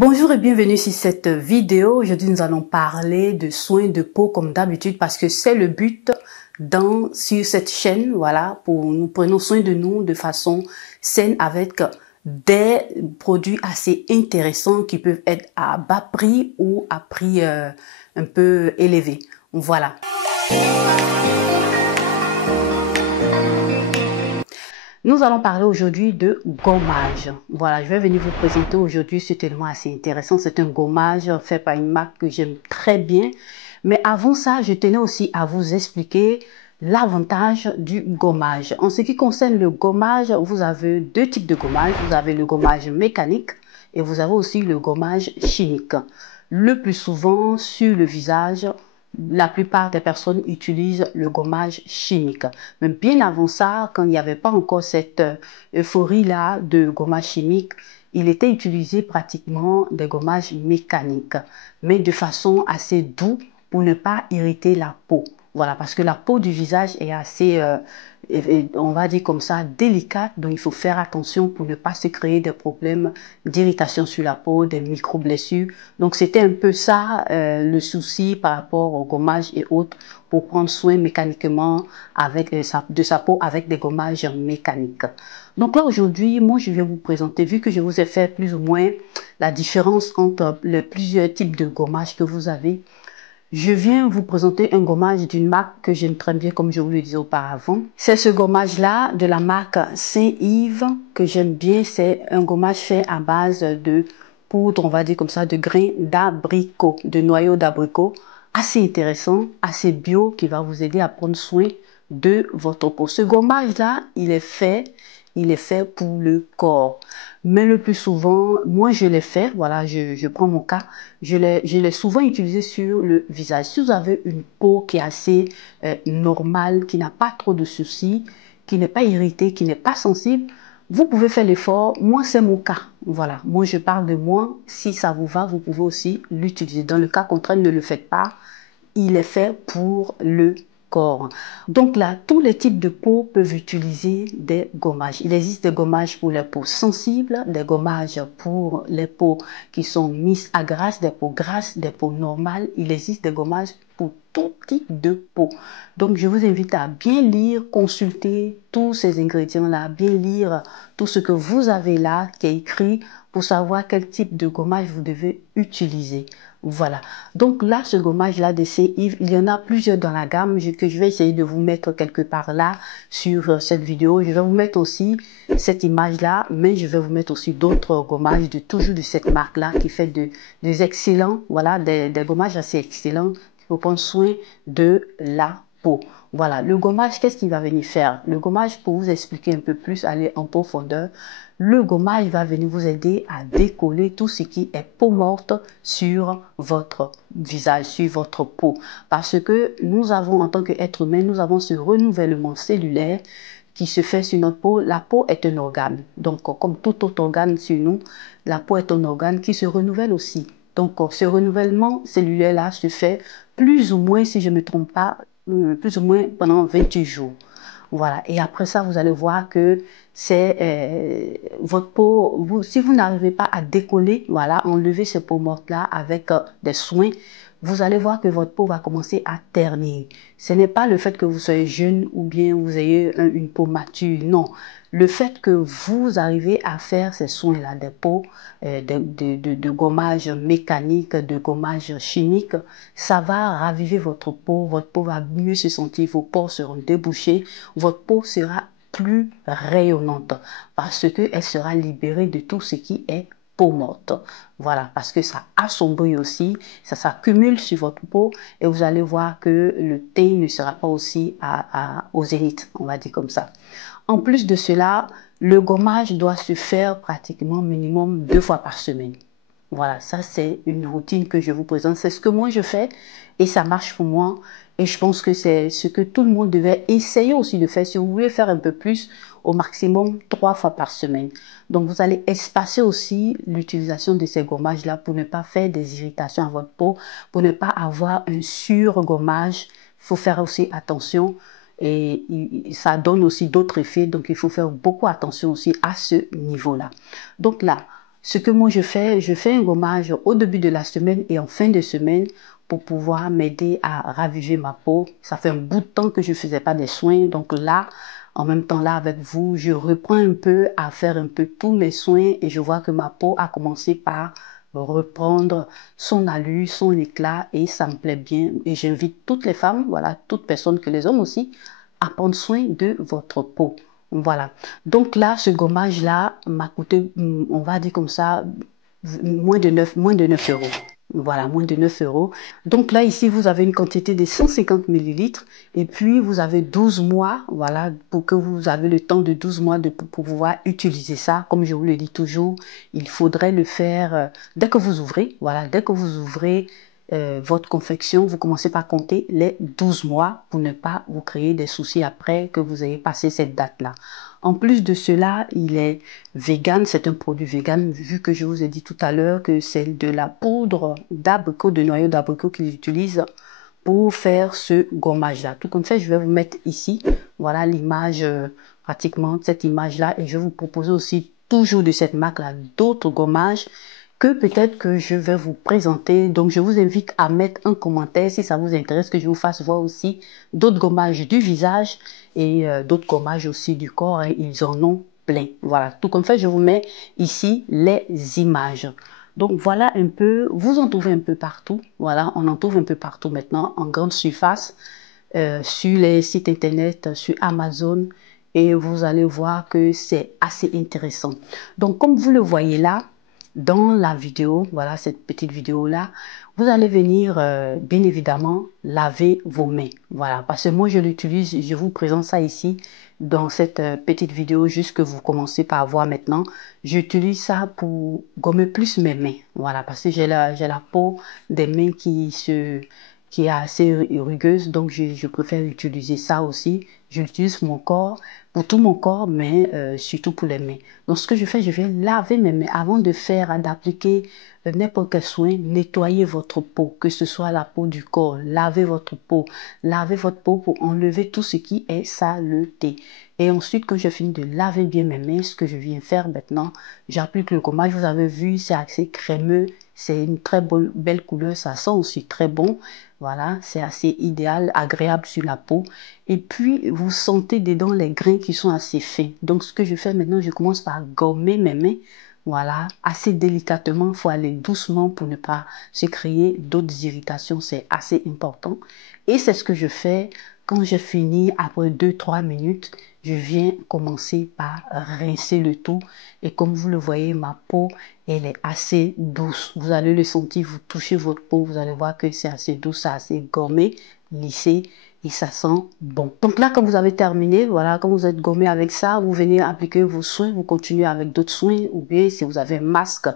Bonjour et bienvenue sur cette vidéo. Aujourd'hui, nous allons parler de soins de peau comme d'habitude parce que c'est le but sur cette chaîne. Voilà, pour nous prenons soin de nous de façon saine avec des produits assez intéressants qui peuvent être à bas prix ou à prix un peu élevé. Voilà. Nous allons parler aujourd'hui de gommage. Voilà, je vais venir vous présenter aujourd'hui ce tellement assez intéressant. C'est un gommage fait par une marque que j'aime très bien. Mais avant ça, je tenais aussi à vous expliquer l'avantage du gommage. En ce qui concerne le gommage, vous avez deux types de gommage. Vous avez le gommage mécanique et vous avez aussi le gommage chimique. Le plus souvent sur le visage, la plupart des personnes utilisent le gommage chimique. Mais bien avant ça, quand il n'y avait pas encore cette euphorie-là de gommage chimique, il était utilisé pratiquement des gommages mécaniques, mais de façon assez douce pour ne pas irriter la peau. Voilà, parce que la peau du visage est assez, on va dire comme ça, délicate. Donc, il faut faire attention pour ne pas se créer des problèmes d'irritation sur la peau, des micro-blessures. Donc, c'était un peu ça le souci par rapport au gommage et autres pour prendre soin mécaniquement de sa peau avec des gommages mécaniques. Donc là, aujourd'hui, moi, je vais vous présenter, vu que je vous ai fait plus ou moins la différence entre les plusieurs types de gommage que vous avez, je viens vous présenter un gommage d'une marque que j'aime très bien, comme je vous le disais auparavant. C'est ce gommage-là de la marque Saint-Yves que j'aime bien. C'est un gommage fait à base de poudre, on va dire comme ça, de grains d'abricot, de noyaux d'abricot. Assez intéressant, assez bio, qui va vous aider à prendre soin de votre peau. Ce gommage-là, il est fait pour le corps. Mais le plus souvent, moi je l'ai fait, voilà, je prends mon cas, je l'ai souvent utilisé sur le visage. Si vous avez une peau qui est assez normale, qui n'a pas trop de soucis, qui n'est pas irritée, qui n'est pas sensible, vous pouvez faire l'effort. Moi, c'est mon cas. Voilà, moi je parle de moi. Si ça vous va, vous pouvez aussi l'utiliser. Dans le cas contraire, ne le faites pas. Il est fait pour le corps. Donc là, tous les types de peau peuvent utiliser des gommages. Il existe des gommages pour les peaux sensibles, des gommages pour les peaux qui sont mises à grasse, des peaux grasses, des peaux normales. Il existe des gommages pour tout type de peau. Donc, je vous invite à bien lire, consulter tous ces ingrédients-là, bien lire tout ce que vous avez là qui est écrit pour savoir quel type de gommage vous devez utiliser. Voilà. Donc là, ce gommage-là de Saint-Yves, il y en a plusieurs dans la gamme que je vais essayer de vous mettre quelque part là sur cette vidéo. Je vais vous mettre aussi cette image-là, mais je vais vous mettre aussi d'autres gommages toujours de cette marque-là qui fait des excellents, voilà, des gommages assez excellents qui vont prendre soin de la peau. Voilà, le gommage, qu'est-ce qu'il va venir faire? Le gommage, pour vous expliquer un peu plus, aller en profondeur, le gommage va venir vous aider à décoller tout ce qui est peau morte sur votre visage, sur votre peau. Parce que nous avons, en tant qu'être humain, nous avons ce renouvellement cellulaire qui se fait sur notre peau. La peau est un organe. Donc, comme tout autre organe sur nous, la peau est un organe qui se renouvelle aussi. Donc, ce renouvellement cellulaire-là se fait plus ou moins, si je ne me trompe pas, plus ou moins pendant 28 jours. Voilà. Et après ça, vous allez voir que c'est votre peau. Si vous n'arrivez pas à décoller, voilà, enlever ces peaux mortes-là avec des soins, vous allez voir que votre peau va commencer à ternir. Ce n'est pas le fait que vous soyez jeune ou bien vous ayez une peau mature, non. Le fait que vous arrivez à faire ces soins-là des peaux, de gommage mécanique, de gommage chimique, ça va raviver votre peau va mieux se sentir, vos pores seront débouchés, votre peau sera plus rayonnante parce qu'elle sera libérée de tout ce qui est peau morte. Voilà, parce que ça assombrit aussi, ça s'accumule sur votre peau et vous allez voir que le teint ne sera pas aussi au zénith, on va dire comme ça. En plus de cela, le gommage doit se faire pratiquement minimum 2 fois par semaine. Voilà, ça c'est une routine que je vous présente. C'est ce que moi je fais et ça marche pour moi. Et je pense que c'est ce que tout le monde devait essayer aussi de faire. Si vous voulez faire un peu plus, au maximum 3 fois par semaine. Donc vous allez espacer aussi l'utilisation de ces gommages-là pour ne pas faire des irritations à votre peau, pour ne pas avoir un surgommage. Il faut faire aussi attention. Et ça donne aussi d'autres effets. Donc il faut faire beaucoup attention aussi à ce niveau-là. Donc là, ce que moi je fais un gommage au début de la semaine et en fin de semaine pour pouvoir m'aider à raviver ma peau. Ça fait un bout de temps que je ne faisais pas des soins, donc là, en même temps là avec vous, je reprends un peu à faire un peu tous mes soins et je vois que ma peau a commencé par reprendre son allure, son éclat et ça me plaît bien. Et j'invite toutes les femmes, voilà, toutes personnes que les hommes aussi, à prendre soin de votre peau. Voilà. Donc là, ce gommage-là m'a coûté, on va dire comme ça, moins de 9 euros. Voilà, moins de 9 euros. Donc là, ici, vous avez une quantité de 150 millilitres et puis vous avez 12 mois, voilà, pour que vous avez le temps de 12 mois pour pouvoir utiliser ça. Comme je vous le dis toujours, il faudrait le faire dès que vous ouvrez. Voilà, dès que vous ouvrez votre confection, vous commencez par compter les 12 mois pour ne pas vous créer des soucis après que vous ayez passé cette date-là. En plus de cela, il est vegan, c'est un produit vegan, vu que je vous ai dit tout à l'heure que c'est de la poudre d'abricot, de noyau d'abricot qu'ils utilisent pour faire ce gommage-là. Tout comme ça, je vais vous mettre ici, voilà l'image, pratiquement cette image-là, et je vais vous proposer aussi toujours de cette marque-là d'autres gommages que peut-être que je vais vous présenter. Donc, je vous invite à mettre un commentaire si ça vous intéresse, que je vous fasse voir aussi d'autres gommages du visage et d'autres gommages aussi du corps. Et ils en ont plein. Voilà, tout comme ça, je vous mets ici les images. Donc, voilà un peu, vous en trouvez un peu partout. Voilà, on en trouve un peu partout maintenant, en grande surface, sur les sites internet, sur Amazon. Et vous allez voir que c'est assez intéressant. Donc, comme vous le voyez là, dans la vidéo, voilà cette petite vidéo-là, vous allez venir bien évidemment laver vos mains. Voilà, parce que moi je l'utilise, je vous présente ça ici dans cette petite vidéo juste que vous commencez par voir maintenant. J'utilise ça pour gommer plus mes mains. Voilà, parce que j'ai la peau des mains qui est assez rugueuse, donc je préfère utiliser ça aussi. J'utilise mon corps, pour tout mon corps, mais surtout pour les mains. Donc, ce que je fais, je vais laver mes mains avant de faire, d'appliquer n'importe quel soin. Nettoyer votre peau, que ce soit la peau du corps. Lavez votre peau. Lavez votre peau pour enlever tout ce qui est saleté. Et ensuite, quand je finis de laver bien mes mains, ce que je viens faire maintenant, j'applique le gommage. Vous avez vu, c'est assez crémeux. C'est une très belle couleur. Ça sent aussi très bon. Voilà, c'est assez idéal, agréable sur la peau. Et puis, vous sentez dedans les grains qui sont assez fins. Donc, ce que je fais maintenant, je commence par gommer mes mains. Voilà, assez délicatement. Il faut aller doucement pour ne pas se créer d'autres irritations. C'est assez important. Et c'est ce que je fais quand j'ai fini, après 2-3 minutes. Je viens commencer par rincer le tout. Et comme vous le voyez, ma peau, elle est assez douce. Vous allez le sentir, vous touchez votre peau, vous allez voir que c'est assez douce, c'est assez gommé, lissé et ça sent bon. Donc là, quand vous avez terminé, voilà, quand vous êtes gommé avec ça, vous venez appliquer vos soins, vous continuez avec d'autres soins ou bien si vous avez un masque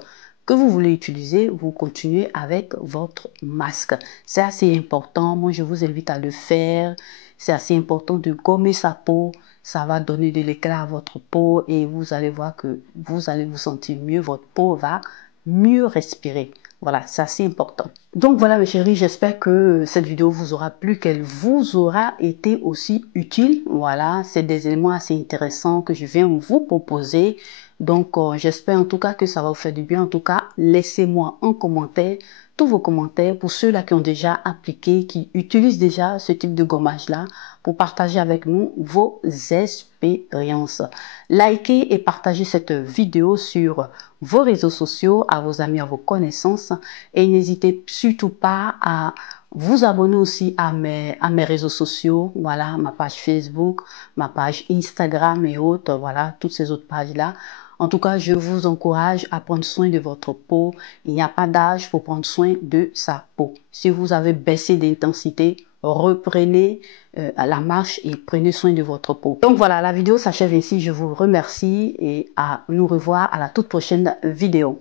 que vous voulez utiliser, vous continuez avec votre masque. C'est assez important. Moi, je vous invite à le faire. C'est assez important de gommer sa peau. Ça va donner de l'éclat à votre peau et vous allez voir que vous allez vous sentir mieux. Votre peau va mieux respirer. Voilà, c'est assez important. Donc voilà mes chéris, j'espère que cette vidéo vous aura plu, qu'elle vous aura été aussi utile. Voilà, c'est des éléments assez intéressants que je viens vous proposer. Donc j'espère en tout cas que ça va vous faire du bien. En tout cas, laissez-moi en commentaire tous vos commentaires pour ceux-là qui ont déjà appliqué, qui utilisent déjà ce type de gommage-là, pour partager avec nous vos expériences. Likez et partagez cette vidéo sur vos réseaux sociaux, à vos amis, à vos connaissances. Et n'hésitez surtout pas à vous abonner aussi à mes réseaux sociaux. Voilà, ma page Facebook, ma page Instagram et autres. Voilà, toutes ces autres pages-là. En tout cas, je vous encourage à prendre soin de votre peau. Il n'y a pas d'âge pour prendre soin de sa peau. Si vous avez baissé d'intensité, reprenez la marche et prenez soin de votre peau. Donc voilà, la vidéo s'achève ici. Je vous remercie et à nous revoir à la toute prochaine vidéo.